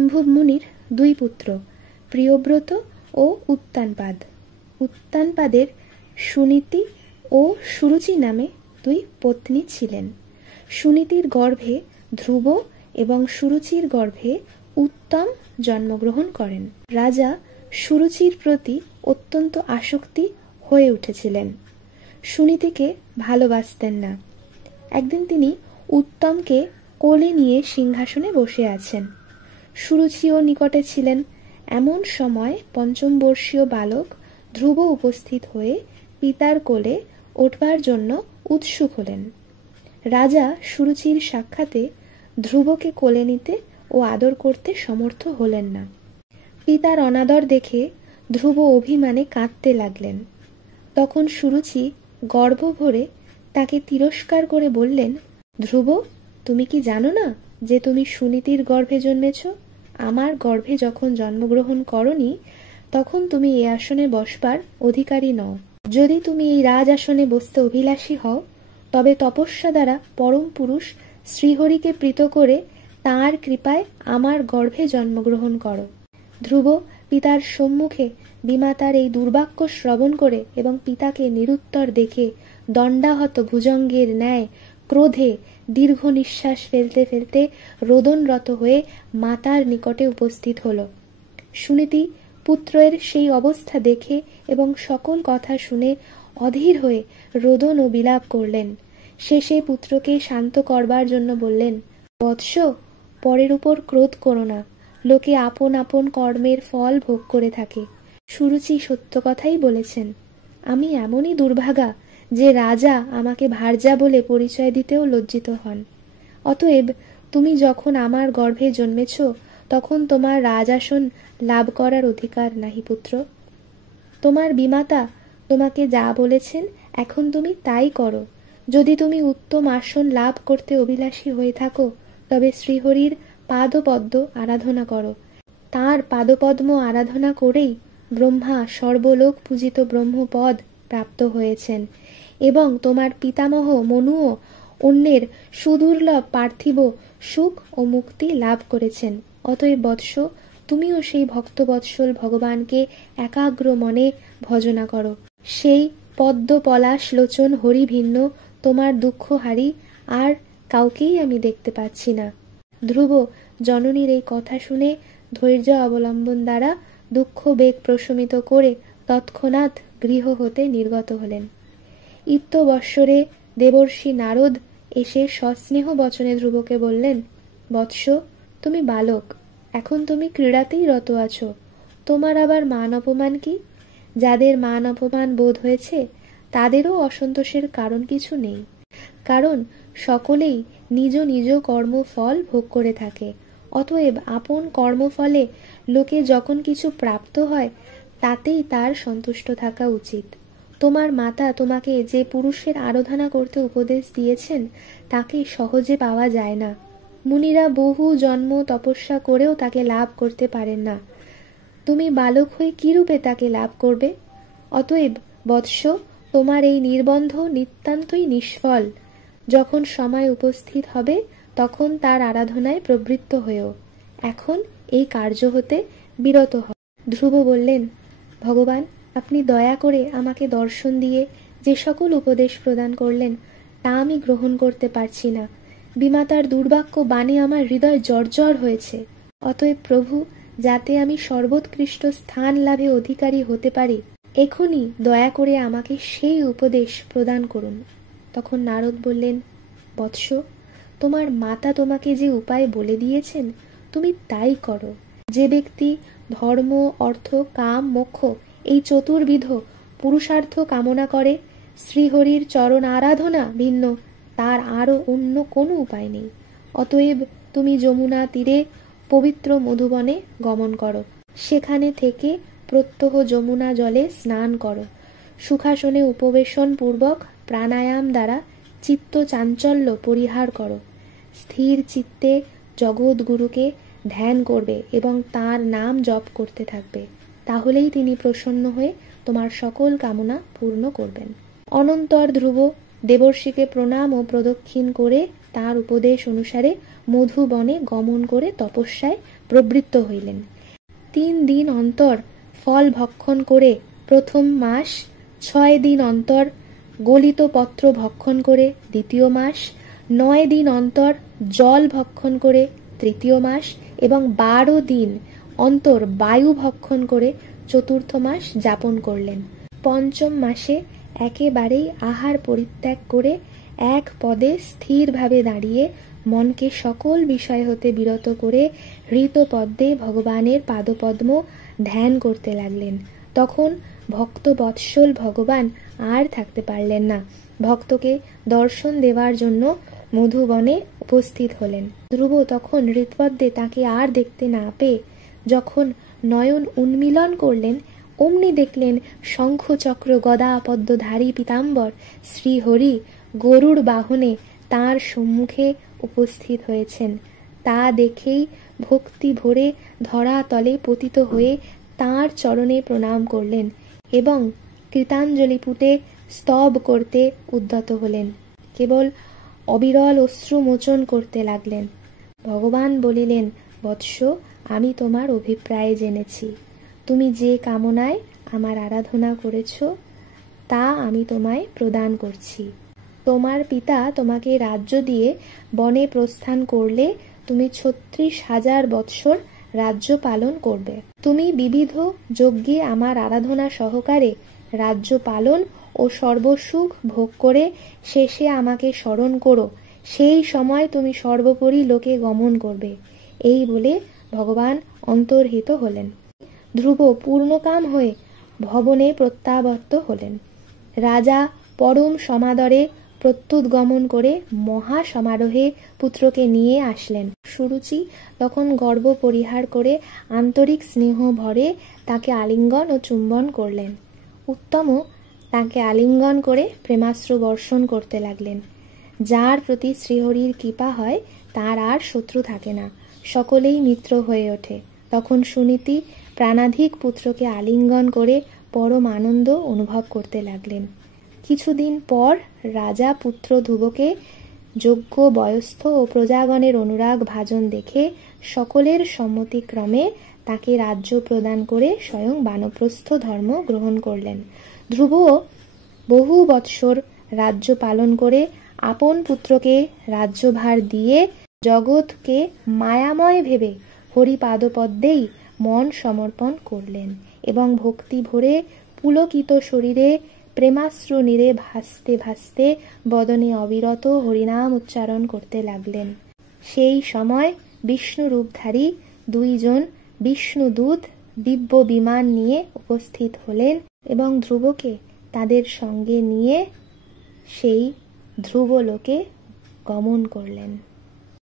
শম্ভু মুনির দুই পুত্র, প্রিয়ব্রত ও উত্তানপাদ। উত্তানপাদের সুনীতি ও সুরুচি নামে দুই পত্নী ছিলেন। সুনীতির গর্ভে ধ্রুব এবং সুরুচির গর্ভে উত্তম জন্মগ্রহণ করেন। রাজা সুরুচির প্রতি অত্যন্ত আসক্তি হয়ে উঠেছিলেন, সুনীতিকে ভালোবাসতেন না। একদিন তিনি উত্তমকে কোলে নিয়ে সিংহাসনে বসে আছেন, সুরুচিও নিকটে ছিলেন। এমন সময় পঞ্চম বর্ষীয় বালক ধ্রুব উপস্থিত হয়ে পিতার কোলে উঠবার জন্য উৎসুক হলেন। রাজা সুরুচির সাক্ষাতে ধ্রুবকে কোলে নিতে ও আদর করতে সমর্থ হলেন না। পিতার অনাদর দেখে ধ্রুব অভিমানে কাঁদতে লাগলেন। তখন সুরুচি গর্ব ভরে তাকে তিরস্কার করে বললেন, ধ্রুব, তুমি কি জানো না যে তুমি সুনীতির গর্ভে জন্মেছ? আমার গর্ভে যখন জন্মগ্রহণ করনি তখন তুমি এই আসনে বসবার অধিকারী নও। যদি তুমি এই রাজ আসনে বসতে অভিলাষী হও তবে তপস্যা দ্বারা পরম পুরুষ শ্রীহরিকে প্রীত করে তাঁর কৃপায় আমার গর্ভে জন্মগ্রহণ করো। ধ্রুব পিতার সম্মুখে বিমাতার এই দুর্বাক্য শ্রবণ করে এবং পিতাকে নিরুত্তর দেখে দণ্ডাহত ভুজঙ্গের ন্যায় ক্রোধে দীর্ঘ নিঃশ্বাস ফেলতে ফেলতে রোদনরত হয়ে মাতার নিকটে উপস্থিত হল। সুনীতি পুত্রের সেই অবস্থা দেখে এবং সকল কথা শুনে অধীর হয়ে রোদন ও বিলাপ করলেন। শেষে পুত্রকে শান্ত করবার জন্য বললেন, বৎস, পরের উপর ক্রোধ করো না। লোকে আপন আপন কর্মের ফল ভোগ করে থাকে। সুরুচি সত্য কথাই বলেছেন। আমি এমনই দুর্ভাগা যে রাজা আমাকে ভার্যা বলে পরিচয় দিতেও লজ্জিত হন। অতএব তুমি যখন আমার গর্ভে জন্মেছ তখন তোমার রাজাসন লাভ করার অধিকার নাহি পুত্র। তোমার বিমাতা তোমাকে যা বলেছেন এখন তুমি তাই করো। যদি তুমি উত্তম আসন লাভ করতে অভিলাষী হয়ে থাকো তবে শ্রীহরির পাদপদ্ম আরাধনা করো। তাঁর পাদপদ্ম আরাধনা করেই ব্রহ্মা সর্বলোক পূজিত ব্রহ্মপদ প্রাপ্ত হয়েছেন এবং তোমার পিতামহ মনুও অন্যের সুদুর্লভ পার্থিব সুখ ও মুক্তি লাভ করেছেন। অতএব বৎস, তুমিও সেই ভক্তবৎসল ভগবানকে একাগ্র মনে ভজনা করো। সেই পদ্ম পলাশ লোচন হরি ভিন্ন তোমার দুঃখহারি আর কাউকেই আমি দেখতে পাচ্ছি না। ধ্রুব জননীর এই কথা শুনে ধৈর্য অবলম্বন দ্বারা দুঃখ বেগ প্রশমিত করে তৎক্ষণাৎ গৃহ হতে নির্গত হলেন। ইত্যবৎসরে দেবর্ষি নারদ এসে সস্নেহ বচনে ধ্রুবকে বললেন, বৎস, তুমি বালক, এখন তুমি ক্রীড়াতেই রত আছো। তোমার আবার মান অপমান কি? যাদের মান অপমান বোধ হয়েছে তাদেরও অসন্তোষের কারণ কিছু নেই, কারণ সকলেই নিজ নিজ কর্মফল ভোগ করে থাকে। অতএব আপন কর্মফলে লোকে যখন কিছু প্রাপ্ত হয় তাতেই তার সন্তুষ্ট থাকা উচিত। তোমার মাতা তোমাকে যে পুরুষের আরাধনা করতে উপদেশ দিয়েছেন তাকে সহজে পাওয়া যায় না। মুনিরা বহু জন্ম তপস্যা করেও তাকে লাভ করতে পারেন না। তুমি বালক হয়ে কিরূপে তাকে লাভ করবে? অতএব বৎস, তোমার এই নির্বন্ধ নিতান্তই নিষ্ফল। যখন সময় উপস্থিত হবে তখন তার আরাধনায় প্রবৃত্ত হয়েও। এখন এই কার্য হতে বিরত হও। ধ্রুব বললেন, ভগবান, আপনি দয়া করে আমাকে দর্শন দিয়ে যে সকল উপদেশ প্রদান করলেন তা আমি গ্রহণ করতে পারছি না। বিমাতার দুর্বাক্য বাণী আমার হৃদয় জর্জর হয়েছে। অতএব প্রভু, যাতে আমি সর্বোৎকৃষ্ট স্থান লাভে অধিকারী হতে পারি, এখনই দয়া করে আমাকে সেই উপদেশ প্রদান করুন। তখন নারদ বললেন, বৎস, তোমার মাতা তোমাকে যে উপায় বলে দিয়েছেন তুমি তাই করো। যে ব্যক্তি ধর্ম, অর্থ, কাম, মোক্ষ এই চতুর্বিধ পুরুষার্থ কামনা করে, শ্রীহরির চরণ আরাধনা ভিন্ন তার আরও অন্য কোনো উপায় নেই। অতএব তুমি যমুনা তীরে পবিত্র মধুবনে গমন করো। সেখানে থেকে প্রত্যহ যমুনা জলে স্নান করো। সুখাসনে উপবেশন পূর্বক প্রাণায়াম দ্বারা চিত্ত চাঞ্চল্য পরিহার করো। স্থির চিত্তে জগৎগুরুকে ধ্যান করবে এবং তার নাম জপ করতে থাকবে। তাহলেই তিনি প্রসন্ন হয়ে তোমার সকল কামনা পূর্ণ করবেন। অনন্তর ধ্রুব দেবর্ষিকে প্রণাম ও প্রদক্ষিণ করে তার উপদেশ অনুসারে মধুবনে গমন করে তপস্যায় প্রবৃত্ত হইলেন। 3 দিন অন্তর ফল ভক্ষণ করে প্রথম মাস, 6 দিন অন্তর গলিত পত্র ভক্ষণ করে দ্বিতীয় মাস, 9 দিন অন্তর জল ভক্ষণ করে তৃতীয় মাস এবং 12 দিন অন্তর বায়ু ভক্ষণ করে চতুর্থ মাস যাপন করলেন। পঞ্চম মাসে একেবারেই আহার পরিত্যাগ করে এক পদে স্থিরভাবে দাঁড়িয়ে মনকে সকল বিষয় হতে বিরত করে হৃতপদ্মে ভগবানের পাদপদ্ম ধ্যান করতে লাগলেন। তখন ভক্ত বৎসল ভগবান আর থাকতে পারলেন না। ভক্তকে দর্শন দেওয়ার জন্য মধুবনে উপস্থিত হলেন। ধ্রুব তখন হৃৎপদ্মে তাকে আর দেখতে না পেয়ে যখন নয়ন উন্মিলন করলেন, অমনি দেখলেন শঙ্খ চক্র গদা পদ্মধারী পীতাম্বর শ্রীহরি গরুড় বাহনে তাঁর সম্মুখে উপস্থিত হয়েছেন। তা দেখেই ভক্তি ভরে ধরাতলে পতিত হয়ে তাঁর চরণে প্রণাম করলেন এবং কৃতাঞ্জলি পুটে স্তব করতে উদ্যত হলেন। কেবল অবিরল অশ্রু মোচন করতে লাগলেন। ভগবান বলিলেন, বৎস, আমি তোমার অভিপ্রায় জেনেছি। তুমি যে কামনায় আমার আরাধনা করেছ তা আমি তোমায় প্রদান করছি। তোমার পিতা তোমাকে রাজ্য দিয়ে বনে প্রস্থান করলে তুমি 36,000 বৎসর রাজ্য পালন করবে। তুমি বিবিধ যজ্ঞে আমার আরাধনা সহকারে রাজ্য পালন ও সর্বসুখ ভোগ করে শেষে আমাকে স্মরণ করো। সেই সময় তুমি সর্বোপরি লোকে গমন করবে। এই বলে ভগবান অন্তর্হিত হলেন। ধ্রুব পূর্ণকাম হয়ে ভবনে প্রত্যাবর্ত হলেন। রাজা পরম সমাদরে প্রত্যুৎগমন করে মহা সমারোহে পুত্রকে নিয়ে আসলেন। সুরুচি তখন গর্ব পরিহার করে আন্তরিক স্নেহ ভরে তাকে আলিঙ্গন ও চুম্বন করলেন। উত্তম তাকে আলিঙ্গন করে প্রেমাশ্রু বর্ষণ করতে লাগলেন। যার প্রতি শ্রীহরির কৃপা হয় তার আর শত্রু থাকে না, সকলেই মিত্র হয়ে ওঠে। তখন সুনীতি প্রাণাধিক পুত্রকে আলিঙ্গন করে পরম আনন্দ অনুভব করতে লাগলেন। কিছুদিন পর রাজা পুত্র ধ্রুবকে যোগ্য বয়স্থ ও প্রজাগণের অনুরাগ ভাজন দেখে সকলের সম্মতিক্রমে তাকে রাজ্য প্রদান করে স্বয়ং বানপ্রস্থ ধর্ম গ্রহণ করলেন। ধ্রুব বহু বৎসর রাজ্য পালন করে আপন পুত্রকে রাজ্যভার দিয়ে জগৎকে মায়াময় ভেবে হরিপাদপদ্মেই মন সমর্পণ করলেন এবং ভক্তি ভরে পুলকিত শরীরে প্রেমাশ্রু নীরে ভাসতে ভাসতে বদনে অবিরত হরিনাম উচ্চারণ করতে লাগলেন। সেই সময় বিষ্ণু রূপধারী 2 জন বিষ্ণুদূত দিব্য বিমান নিয়ে উপস্থিত হলেন এবং ধ্রুবকে তাদের সঙ্গে নিয়ে সেই ধ্রুবলোকে গমন করলেন।